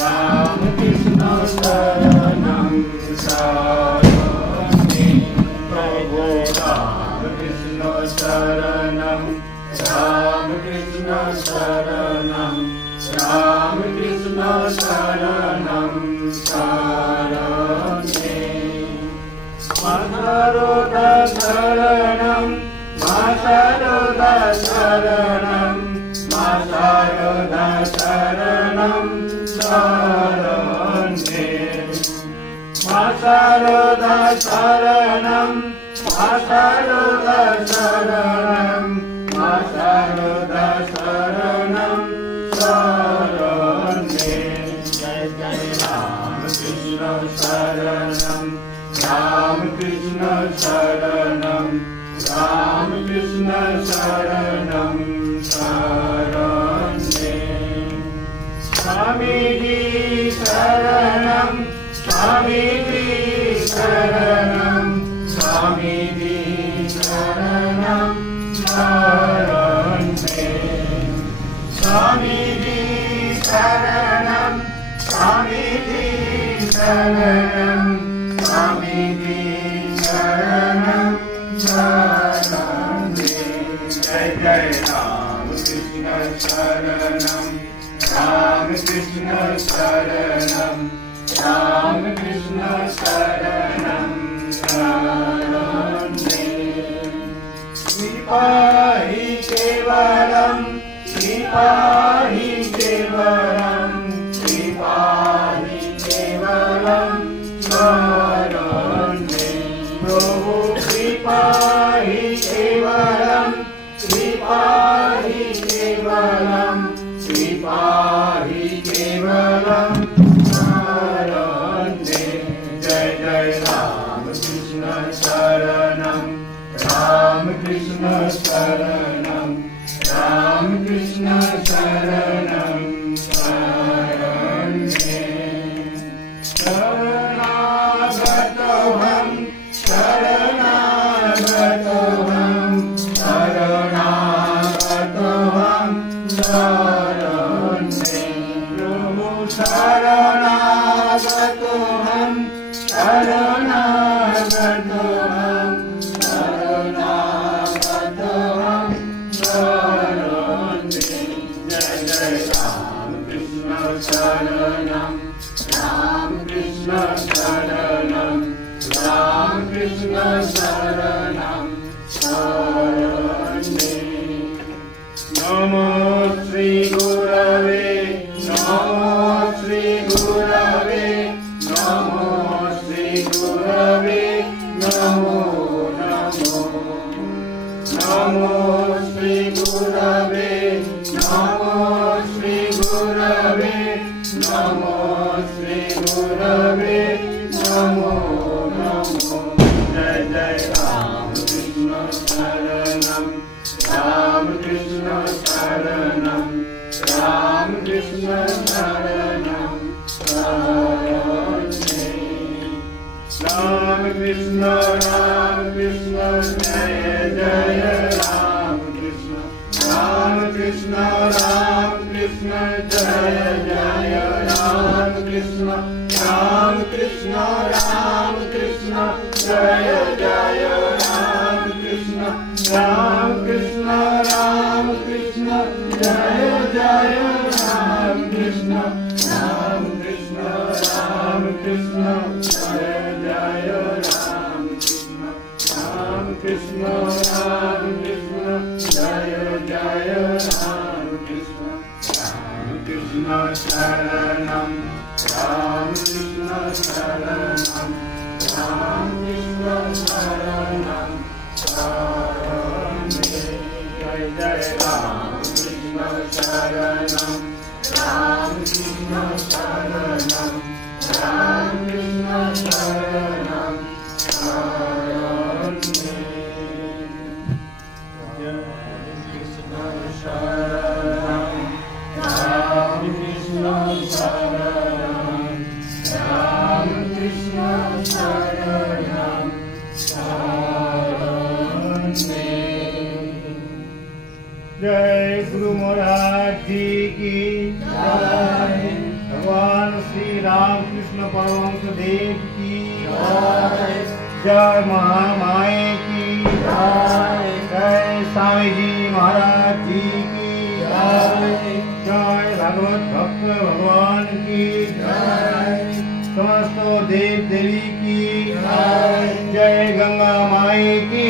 Ram Krishna Saranam Sarami Prabhu Ram Krishna Saranam Ram Krishna Saranam Ram Krishna Saranam Sarami Masaroda Saranam Masaroda Saranam Masaroda Saranam Sarane Masaroda Saranam Masaroda Saranam Masaroda Saranam Sarane Jai Jai Ram Krishna Saranam Ram Krishna Saranam Ram Krishna Saranam Sarane Swami Ji Saranam Swami Ji Saranam Swami Ji Saranam Sarane Swami Ji Saranam Swami Ji Saranam Swami Ji Saranam Sarane Jai Jai Ram Krishna Saranam Ram Krishna Saranam Ram Krishna Saranam Sarane Kripahi Kevalam Kripahi Kevalam Kripahi Kevalam Sarane Prabhu Kripahi Kevalam Kripahi Kevalam Kripahi Kevalam Sarane Jai Jai Ram Krishna Saranam Ram Krishna Saranam Ram Krishna Saranam Sarane Sharanagatoham Sharanagatoham Sharanagatoham Sarane Prabhu Sharanagatoham Sharanagatoham Sharanagatoham Sarane Jai Jai Ram Krishna Saranam Ram Krishna Saranam Ram Krishna Saranam Sarane Namo Shri Gurave Namo Shri Gurave Namo Shri Gurave Namo Namo Namo Shri Gurave Namo Shri Gurave Namo Shri Gurave Namo Namo Jai Jai Ram Krishna Saranam Ram Krishna Saranam Ram Krishna Saranam Sarane Ram Krishna Jaya Jaya Ram Krishna Ram Krishna Jaya Jaya Ram Krishna Ram Krishna Jaya Jaya Ram Krishna Ram Krishna Jaya Jaya Ram Krishna Ram Krishna Jaya Jaya Ram Krishna Ram Krishna Jaya Jaya Ram Krishna Ram Krishna Saranam Ram Krishna Saranam Ram Krishna Saranam Sarane Jai Jai Ram Krishna Saranam Ram Krishna Saranam Ram Krishna Saranam Sarane Jai Krishna Saranam Ram Krishna Saranam Ram Krishna Saranam Sarane Jai Guru Maharaj Ji ki Jai Shri Ramakrishna Paramhans देव की जय। जय महामाए की जय। जय स्वामी जी महाराज जी की जय। जय भगवत भक्त भगवान की जय। समस्त देव देवी की जय। जय गंगा माई की